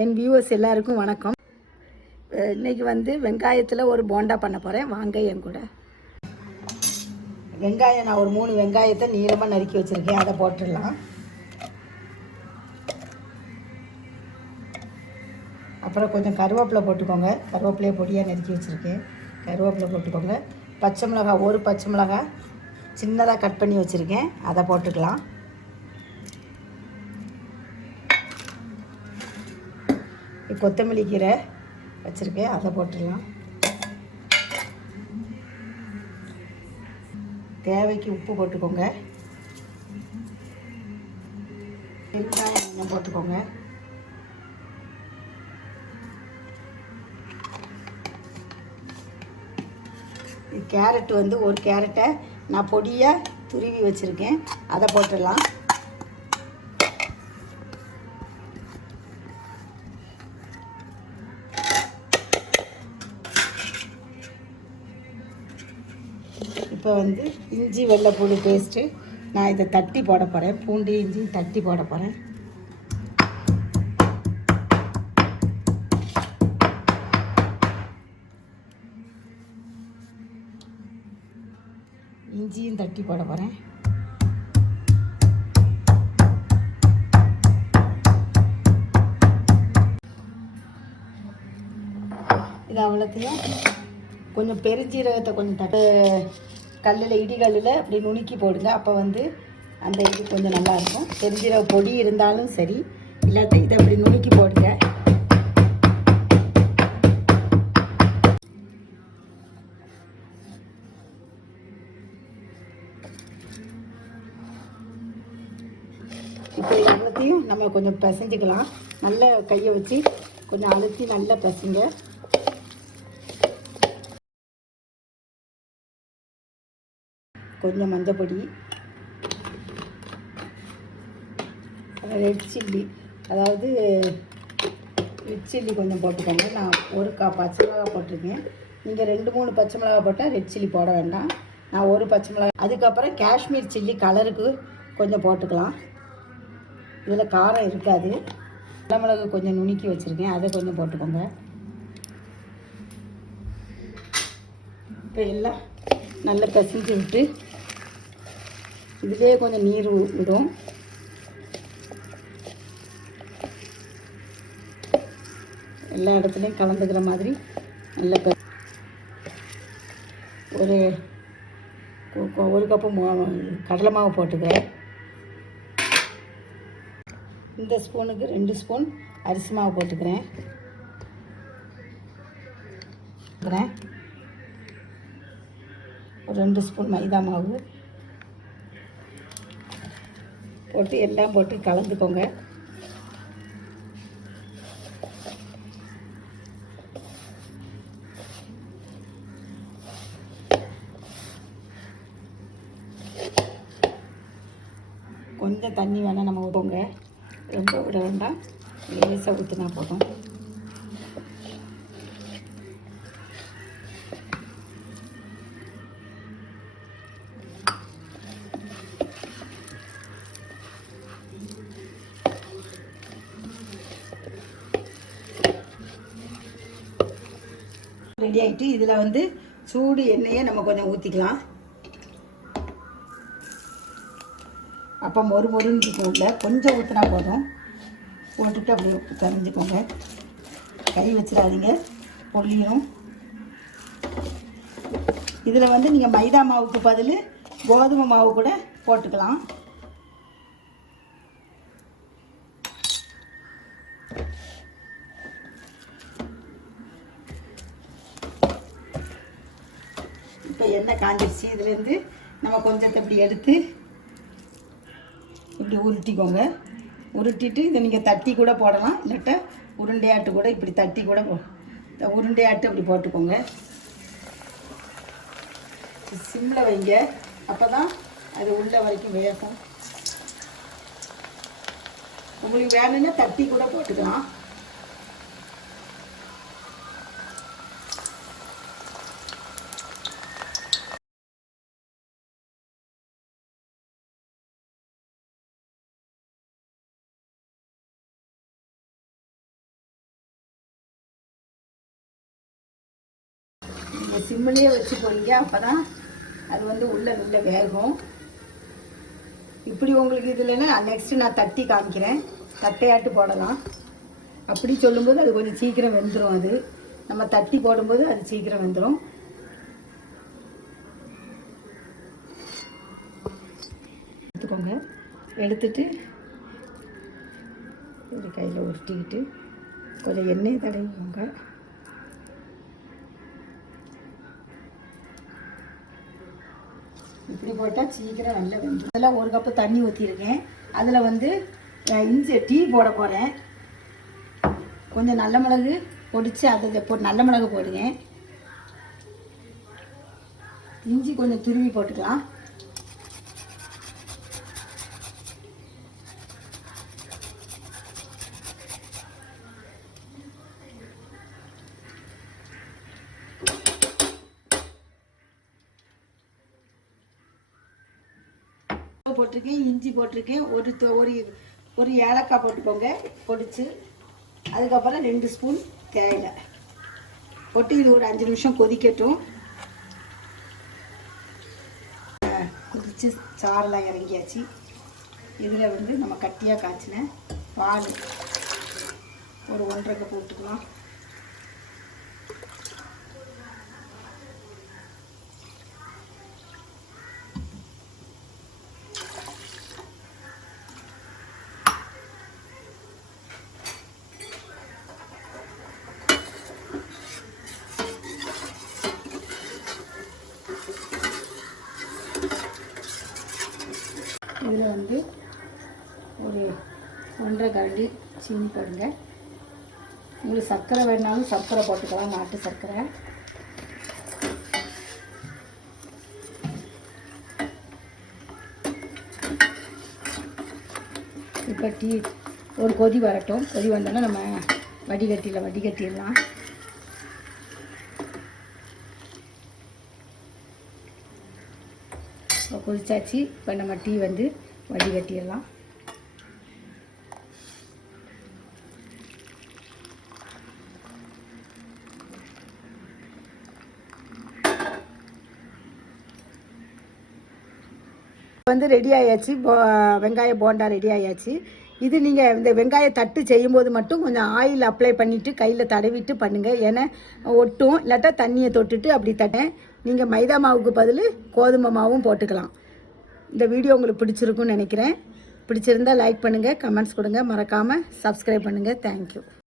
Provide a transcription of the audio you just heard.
என் viewers எல்லாருக்கும் வணக்கம். இன்றைக்கி வந்து வெங்காயத்தில் ஒரு போண்டா பண்ண போகிறேன். வாங்க என் கூட. வெங்காயம் நான் ஒரு 3 வெங்காயத்தை நீளமாக நறுக்கி வச்சுருக்கேன். அதை போட்டுடலாம். அப்புறம் கொஞ்சம் கருவேப்பிலை போட்டுக்கோங்க. கருவேப்பிலையை பொடியாக நறுக்கி வச்சுருக்கேன். கருவேப்பிலை போட்டுக்கோங்க. பச்சை மிளகாய், ஒரு பச்சை மிளகாய் சின்னதாக கட் பண்ணி வச்சுருக்கேன். அதை போட்டுக்கலாம். கொத்தமல்லி கீரை வச்சுருக்கேன், அதை போட்டுடலாம். தேவைக்கு உப்பு போட்டுக்கோங்க. வெங்காயம் கொஞ்சம் போட்டுக்கோங்க. கேரட் வந்து ஒரு கேரட்டை நான் பொடியாக துருவி வச்சுருக்கேன், அதை போட்டுடலாம். இப்போ வந்து இஞ்சி வெள்ளைப்பூடு பேஸ்ட்டு நான் இதை தட்டி போட போகிறேன். பூண்டு இஞ்சி தட்டி போட போகிறேன். இஞ்சியும் தட்டி போட போகிறேன். இது அவ்வளோத்தையும் கொஞ்சம் பெருஞ்சீரகத்தை கொஞ்சம் கல்லில் இடிகல்லில் அப்படி நுணுக்கி போடுங்க. அப்போ வந்து அந்த இது கொஞ்சம் நல்லாயிருக்கும். பெருஞ்சீரக பொடி இருந்தாலும் சரி, இல்லாட்டி இதை அப்படி நுணுக்கி போடுங்க. இப்போ எல்லாத்தையும் நம்ம கொஞ்சம் பிசைஞ்சிக்கலாம். நல்ல கையை வச்சு கொஞ்சம் அழுத்தி நல்லா பிசைங்க. கொஞ்சம் மஞ்சள் பொடி, ரெட் சில்லி, அதாவது ரெட் சில்லி கொஞ்சம் போட்டுக்கோங்க. நான் ஒரு பச்சை மிளகா போட்டிருக்கேன். நீங்கள் 2-3 பச்சை மிளகா போட்டால் ரெட் சில்லி போட வேண்டாம். நான் ஒரு பச்சை மிளகா. அதுக்கப்புறம் காஷ்மீர் சில்லி கலருக்கு கொஞ்சம் போட்டுக்கலாம். இதில் காரம் இருக்காது. நல்ல மிளகு கொஞ்சம் நுணுக்கி வச்சுருக்கேன், அதை கொஞ்சம் போட்டுக்கோங்க. இப்போ எல்லாம் நல்லா பிசைஞ்சு விட்டு இதிலே கொஞ்சம் நீர் விடும். எல்லா இடத்துலையும் கலந்துக்கிற மாதிரி நல்ல ஒரு கப்பு கடலை மாவு போட்டுக்கிறேன். இந்த ஸ்பூனுக்கு 2 ஸ்பூன் அரிசி மாவு போட்டுக்கிறேன். ஒரு 2 ஸ்பூன் மைதா மாவு போட்டு எல்லாம் போட்டு கலந்துக்கோங்க. கொஞ்சம் தண்ணி வேணால் நம்ம ஊற்றுங்க, ரொம்ப விட வேண்டாம். லேசாக ஊற்றினா போதும். ரெடி ஆகிட்டு இதில் வந்து சூடு எண்ணெயை நம்ம கொஞ்சம் ஊற்றிக்கலாம். அப்போ மொறுன்னு இருக்கும்ல, கொஞ்சம் ஊற்றினா போதும். போட்டுட்டு அப்படியே கரைஞ்சிக்கோங்க. கை வச்சிடாதீங்க, பொல்லியும். இதில் வந்து நீங்கள் மைதா மாவுக்கு பதில் கோதுமை மாவு கூட போட்டுக்கலாம். இப்போ எண்ணெய் காஞ்சிருச்சு. இதுலேருந்து நம்ம கொஞ்சத்தை இப்படி எடுத்து இப்படி உருட்டிக்கோங்க. உருட்டிட்டு இதை நீங்கள் தட்டி கூட போடலாம், இல்லாட்ட உருண்டையாட்டு கூட இப்படி தட்டி கூட உருண்டையாட்டு அப்படி போட்டுக்கோங்க. சிம்மில் வைங்க, அப்போ தான் அது உள்ள வரைக்கும் வேகும். உங்களுக்கு வேணும்னா தட்டி கூட போட்டுக்கலாம். நீங்கள் சிம்மிலேயே வச்சு போடுங்க, அப்போ தான் அது வந்து உள்ளே நல்ல வேகும். இப்படி உங்களுக்கு இது இல்லைன்னா நெக்ஸ்ட்டு நான் தட்டி காமிக்கிறேன், தட்டையாட்டு போடலாம். அப்படி சொல்லும்போது அது கொஞ்சம் சீக்கிரம் வெந்துடும். அது நம்ம தட்டி போடும்போது அது சீக்கிரம் வெந்துடும். எடுத்துக்கோங்க. எடுத்துட்டு ஒரு கையில் உருட்டிக்கிட்டு கொஞ்சம் எண்ணெய் தடவிக்கோங்க. இப்படி போட்டால் சீக்கிரம் நல்லா வெந்துடும். அதில் 1 கப்பு தண்ணி ஊற்றிருக்கேன். அதில் வந்து இஞ்சி டீ போட போகிறேன். கொஞ்சம் நல்ல மிளகு பொடிச்சு அதை போட்டு நல்ல மிளகு போடுங்க. இஞ்சி கொஞ்சம் துருவி போட்டுக்கலாம். போட்டிருக்கேன், இஞ்சி போட்டிருக்கேன், ஒரு ஏலக்காய் போட்டுக்கோங்க பொடிச்சு. அதுக்கப்புறம் 2 ஸ்பூன் தேயிலை போட்டு இது ஒரு 5 நிமிஷம் கொதிக்கட்டும். கொதிச்சு சாரெல்லாம் இறங்கியாச்சு. இதில் வந்து நம்ம கட்டியாக காய்ச்சின பால் ஒரு 1.5 கப் போட்டுக்கலாம். இதில் வந்து ஒரு 1.5 கரண்டி சீனி போடுங்க. உங்களுக்கு சர்க்கரை வேணாலும் சர்க்கரை போட்டுக்கலாம், நாட்டு சர்க்கரை. இப்போ டீ ஒரு கொதி வரட்டும். கொதி வந்தோன்னா நம்ம வடிகட்டிடலாம். கொதிச்சாச்சு. இப்போ நம்ம டீ வந்து வடிகட்டிடலாம். வந்து ரெடி ஆயாச்சு. வெங்காய போண்டா ரெடி ஆயாச்சு. இது நீங்கள் இந்த வெங்காய தட்டு செய்யும்போது மட்டும் கொஞ்சம் ஆயில் அப்ளை பண்ணிவிட்டு கையில் தடவிட்டு பண்ணுங்கள். ஏன்னா ஒட்டும், இல்லாட்டா தண்ணியை தொட்டுட்டு அப்படி தட்டேன். நீங்கள் மைதா மாவுக்கு பதில் கோதுமை மாவும் போட்டுக்கலாம். இந்த வீடியோ உங்களுக்கு பிடிச்சிருக்குன்னு நினைக்கிறேன். பிடிச்சிருந்தால் லைக் பண்ணுங்கள், கமெண்ட்ஸ் கொடுங்க, மறக்காமல் சப்ஸ்கிரைப் பண்ணுங்கள். தேங்க்யூ.